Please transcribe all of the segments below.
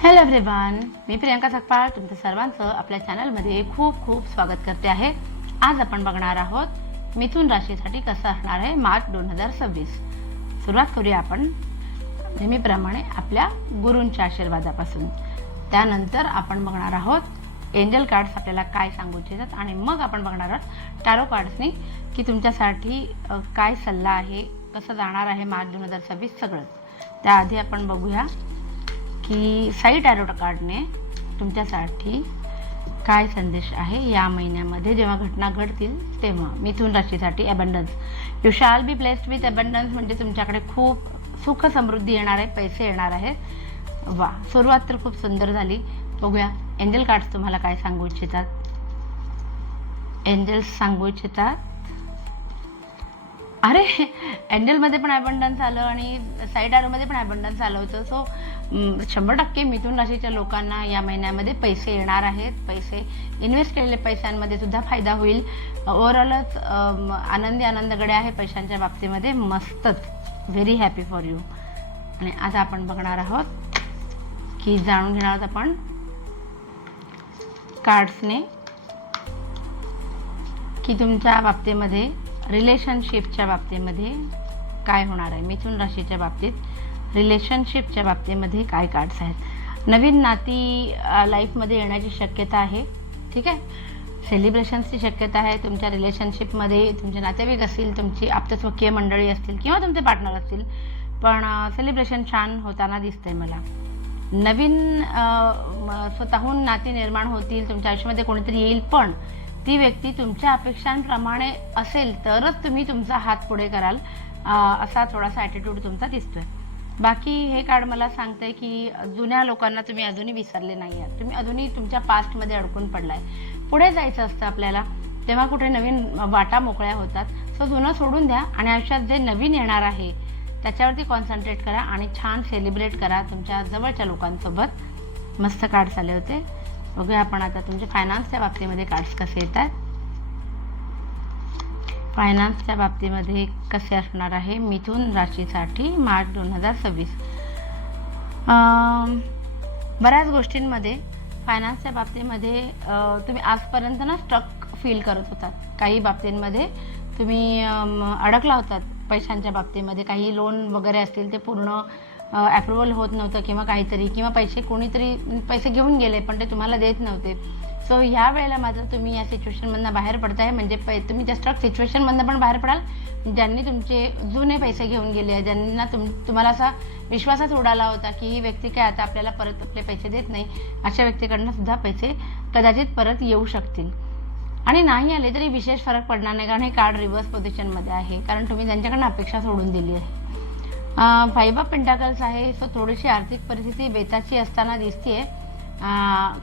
Hello everyone, मी प्रियंका सकपाळ तुमचं सर्वांचं आपल्या चॅनलमध्ये खूप खूप स्वागत करते आहे। आज आपण बघणार आहोत मिथुन राशीसाठी कसं असणार आहे मार्च 2026। सुरुवात करूया आपण नेहमीप्रमाणे आपल्या गुरूंच्या आशीर्वादापासून। त्यानंतर आपण बघणार आहोत एंजल कार्ड्स आपल्याला काय सांगू इच्छितात आणि मग आपण बघणार आहोत टॅरो कार्ड्सनी की तुमच्यासाठी काय सल्ला आहे, कसं जाणार आहे मार्च 2026 सगळं। त्याआधी आपण बघूया की साई टॅरो कार्डने तुमच्यासाठी काय संदेश आहे या महिन्यामध्ये जेव्हा घटना घडतील तेव्हा। मिथुन राशीसाठी abundance, you shall be blessed with abundance, म्हणजे तुमच्याकडे खूप सुख समृद्धी येणार आहे, पैसे येणार आहेत। वा, सुरुवात तर खूप सुंदर झाली। बघूया एंजल कार्ड्स तुम्हाला काय सांगू इच्छितात। एंजल्स सांगू इच्छितात, अरे एंजलमध्ये पण अबंडन्स आलं आणि साईड मध्ये पण अबंडन्स आलं होतं। सो 100% मिथुन राशीच्या लोकांना या महिन्यामध्ये पैसे येणार आहेत। पैसे इन्व्हेस्ट केलेले पैशांमध्ये सुद्धा फायदा होईल। ओव्हरऑलच आनंदगडे आहे पैशांच्या बाबतीमध्ये, मस्तच, व्हेरी हॅपी फॉर यू। आणि आज आपण बघणार आहोत की जाणून घेणार आहोत आपण कार्ड्सने की तुमच्या बाबतीमध्ये रिलेशनशिपच्या बाबतीमध्ये काय होणार आहे। मिथुन राशीच्या बाबतीत रिलेशनशिपच्या बाबतीमध्ये काय कार्ड्स आहेत। नवीन नाती लाईफमध्ये येण्याची शक्यता आहे, ठीक आहे। सेलिब्रेशन्सची शक्यता आहे तुमच्या रिलेशनशिपमध्ये। तुमचे नातेवाईक असतील, तुमची आप्तस्वकीय मंडळी असतील किंवा तुमचे पार्टनर असतील, पण सेलिब्रेशन छान होताना दिसतंय मला। नवीन स्वतःहून नाती निर्माण होतील, तुमच्या आयुष्यामध्ये कोणीतरी येईल, पण ती व्यक्ती तुमच्या अपेक्षांप्रमाणे असेल तरच तुम्ही तुमचा हात पुढे कराल, असा थोडासा ॲटिट्यूड तुमचा दिसतोय। बाकी हे कार्ड मला सांगतंय की जुन्या लोकांना तुम्ही अजूनही विसरले नाही आहात, तुम्ही अजूनही तुमच्या पास्टमध्ये अडकून पडलाय। पुढे जायचं असतं आपल्याला, तेव्हा कुठे नवीन वाटा मोकळ्या होतात। सो जुनं सोडून द्या आणि आयुष्यात जे नवीन येणार आहे त्याच्यावरती कॉन्सन्ट्रेट करा आणि छान सेलिब्रेट करा तुमच्या जवळच्या लोकांसोबत। मस्त कार्ड्स आले होते। बघूया आपण आता तुमच्या फायनान्सच्या बाबतीमध्ये कार्ड्स कसे येतात। फायनान्सच्या बाबतीमध्ये कसे असणार आहे मिथुन राशीसाठी मार्च 2026। बऱ्याच गोष्टींमध्ये फायनान्सच्या बाबतीमध्ये तुम्ही आजपर्यंत ना स्ट्रक फील करत होतात। काही बाबतींमध्ये तुम्ही अडकला होतात पैशांच्या बाबतीमध्ये। काही लोन वगैरे असतील ते पूर्ण अप्रुव्हल होत नव्हतं किंवा काहीतरी, किंवा कोणीतरी पैसे घेऊन गेले पण ते तुम्हाला देत नव्हते। सो ह्या वेळेला मात्र तुम्ही या सिच्युएशनमधनं बाहेर पडताय, म्हणजे तुम्ही त्या स्ट्रक सिच्युएशनमधनं पण बाहेर पडाल। ज्यांनी तुमचे जुने पैसे घेऊन गेले, ज्यांना तुम्हाला असा विश्वासात उडाला होता की ही व्यक्ती काय आता आपल्याला परत आपले पैसे देत नाही, अशा व्यक्तीकडनं सुद्धा पैसे कदाचित परत येऊ शकतील। आणि नाही आले तरी विशेष फरक पडणार नाही, कारण हे कार्ड रिव्हर्स पोझिशनमध्ये आहे, कारण तुम्ही त्यांच्याकडनं अपेक्षा सोडून दिली आहे। 5 ऑफ पेंटाकल्स आहे। सो थोडीशी आर्थिक परिस्थिती बेताची असताना दिसतीये,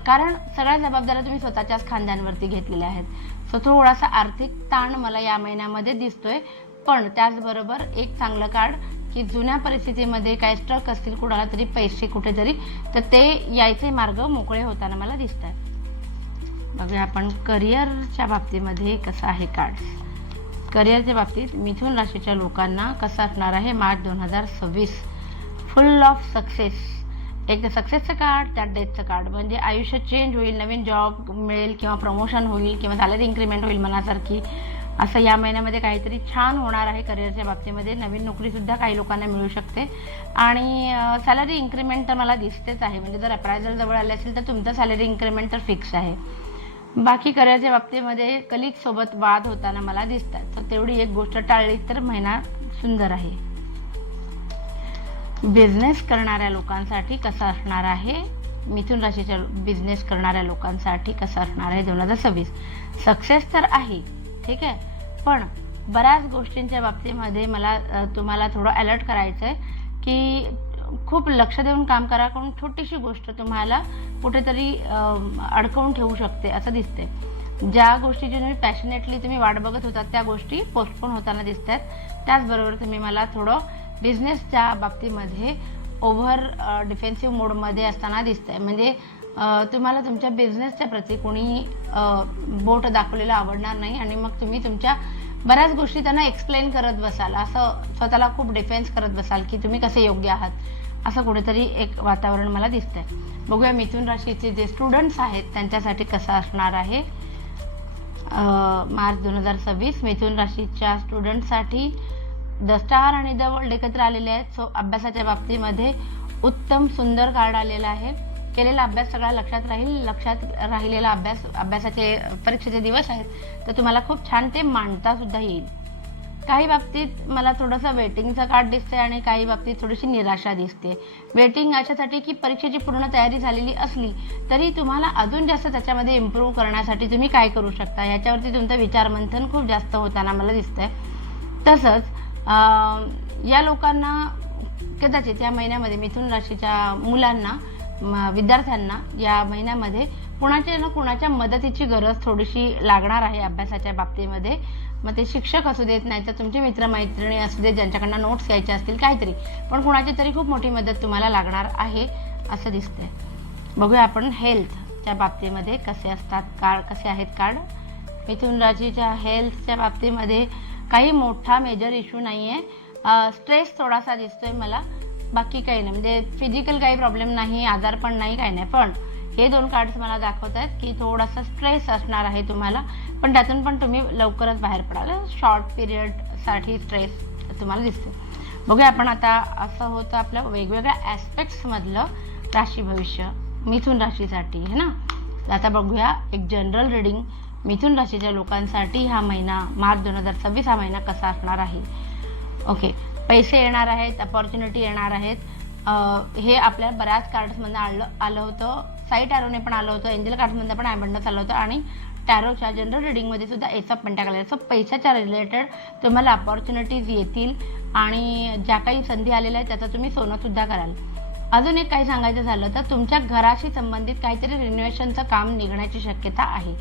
कारण सगळ्या जबाबदाऱ्या तुम्ही स्वतःच्याच खांद्यांवरती घेतलेल्या आहेत। सो थोडासा आर्थिक ताण मला या महिन्यामध्ये दिसतोय। पण त्याचबरोबर एक चांगलं कार्ड की जुन्या परिस्थितीमध्ये काय स्ट्रक असतील कुणाला तरी पैसे कुठेतरी, तर ते यायचे मार्ग मोकळे होताना मला दिसत आहेत। बघूया आपण करिअरच्या बाबतीमध्ये कसं आहे कार्ड्स। करिअरच्या बाबतीत मिथुन राशीच्या लोकांना कसं असणार आहे मार्च 2026। फुल ऑफ सक्सेस, एक सक्सेसचं कार्ड, त्यात डेथचं कार्ड, म्हणजे आयुष्य चेंज होईल, नवीन जॉब मिळेल किंवा प्रमोशन होईल किंवा सॅलरी इन्क्रीमेंट होईल मनासारखी, असं या महिन्यामध्ये काहीतरी छान होणार आहे। करिअरच्या बाबतीमध्ये नवीन नोकरीसुद्धा काही लोकांना मिळू शकते आणि सॅलरी इन्क्रीमेंट तर मला दिसतेच आहे, म्हणजे जर अप्रायझल जवळ आले असेल तर तुमचं सॅलरी इन्क्रीमेंट तर फिक्स आहे। बाकी करिअरच्या बाबतीमध्ये कलिग सोबत वाद होताना मला दिसतात, तर तेवढी एक गोष्ट टाळली तर महिना सुंदर आहे। बिझनेस करणाऱ्या लोकांसाठी कसं असणार आहे मिथुन राशीच्या बिझनेस करणाऱ्या लोकांसाठी कसं असणार आहे 2026। सक्सेस तर आहे, ठीक आहे, पण बऱ्याच गोष्टींच्या बाबतीमध्ये मला तुम्हाला थोडं अलर्ट करायचं आहे की खूप लक्ष देऊन काम करा, कारण छोटीशी गोष्ट तुम्हाला कुठेतरी अडकवून ठेवू शकते असं दिसते। ज्या गोष्टीची तुम्ही पॅशनेटली तुम्ही वाट बघत होतात त्या गोष्टी पोस्टपोन होताना दिसत आहेत। त्याचबरोबर तुम्ही मला थोडं बिझनेसच्या बाबतीमध्ये ओव्हर डिफेन्सिव्ह मोडमध्ये असताना दिसतंय, म्हणजे तुम्हाला तुमच्या बिझनेसच्या प्रती कोणी बोट दाखवलेलं आवडणार नाही आणि मग तुम्ही तुमच्या बऱ्याच गोष्टी त्यांना एक्सप्लेन करत बसाल, असं स्वतःला खूप डिफेन्स करत बसाल की तुम्ही कसे योग्य आहात। असं कुठेतरी एक वातावरण मला दिसतंय. बघूया मिथुन राशीचे जे स्टुडंट्स आहेत त्यांच्यासाठी कसं असणार आहे. मार्च 2026 मिथुन राशीच्या स्टुडंटसाठी द स्टार आणि द वर्ल्ड एकत्र आलेले आहेत. सो अभ्यासाच्या बाबतीमध्ये उत्तम सुंदर कार्ड आलेला आहे. केलेला अभ्यास सगळा लक्षात राहील. लक्षात राहिलेला अभ्यासाचे परीक्षेचे दिवस आहेत तर तुम्हाला खूप छान ते मांडता सुद्धा येईल. काही बाबतीत मला थोडंसं वेटिंगचं कार्ड दिसतंय आणि काही बाबतीत थोडीशी निराशा दिसते. वेटिंग अशासाठी की परीक्षेची पूर्ण तयारी झालेली असली तरी तुम्हाला अजून जास्त त्याच्यामध्ये इम्प्रूव्ह करण्यासाठी तुम्ही काय करू शकता याच्यावरती तुमचं विचारमंथन खूप जास्त होताना मला दिसतंय. तसंच या लोकांना कदाचित या महिन्यामध्ये मिथुन राशीच्या मुलांना विद्यार्थ्यांना या महिन्यामध्ये कुणाच्या ना कुणाच्या मदतीची गरज थोडीशी लागणार आहे अभ्यासाच्या बाबतीमध्ये. मग ते शिक्षक असू देत नाही तर तुमचे मित्रमैत्रिणी असू देत ज्यांच्याकडनं नोट्स घ्यायचे असतील काहीतरी, पण कुणाची तरी खूप मोठी मदत तुम्हाला लागणार आहे असं दिसतंय. बघूया आपण हेल्थच्या बाबतीमध्ये कसे असतात कार्ड, कसे आहेत कार्ड. मिथुन राशीच्या हेल्थच्या बाबतीमध्ये काही मोठा मेजर इश्यू नाही आहे. स्ट्रेस थोडासा दिसतोय मला, बाकी काही नाही. म्हणजे फिजिकल काही प्रॉब्लेम नाही, आजार पण नाही, काही नाही. पण हे 2 कार्ड्स मला दाखवत आहेत की थोडासा स्ट्रेस असणार आहे तुम्हाला, पण त्यातून पण तुम्ही लवकरच बाहेर पडाल. शॉर्ट पिरियडसाठी स्ट्रेस तुम्हाला दिसते. बघूया आपण आता असं होतं आपलं वेगवेगळ्या ॲस्पेक्ट्समधलं राशी भविष्य मिथुन राशीसाठी है ना. आता बघूया एक जनरल रिडिंग मिथुन राशीच्या लोकांसाठी हा महिना मार्च 2026 हा महिना कसा असणार आहे. ओके, पैसे येणार आहेत, अपॉर्च्युनिटी येणार आहेत. हे आपल्या बऱ्याच कार्ड्समधनं आलं होतं. साईड टॅरोने पण आलं होतं, एंजल कार्ड्समधनं पण ॲबंडन्स आलं होतं आणि टॅरोच्या जनरल रिडिंगमध्ये सुद्धा एस ऑफ पेंटाकल आहे. सो पैशाच्या रिलेटेड तुम्हाला अपॉर्च्युनिटीज येतील आणि ज्या काही संधी आलेल्या आहेत त्याचं तुम्ही सोनंसुद्धा कराल. अजून एक काही सांगायचं झालं तर तुमच्या घराशी संबंधित काहीतरी रिनोव्हेशनचं काम निघण्याची शक्यता आहे.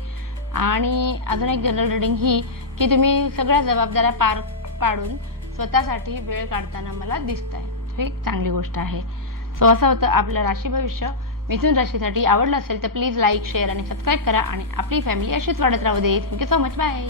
आणि अजून एक जनरल रिडिंग ही की तुम्ही सगळ्या जबाबदाऱ्या पार पाडून स्वतःसाठी वेळ काढताना मला दिसत आहे. ही चांगली गोष्ट आहे. सो असं होतं आपलं राशी भविष्य मिथुन राशीसाठी. आवडलं असेल तर प्लीज लाईक, शेअर आणि सबस्क्राईब करा आणि आपली फॅमिली अशीच वाढत राहू दे. Thank you so much. बाय.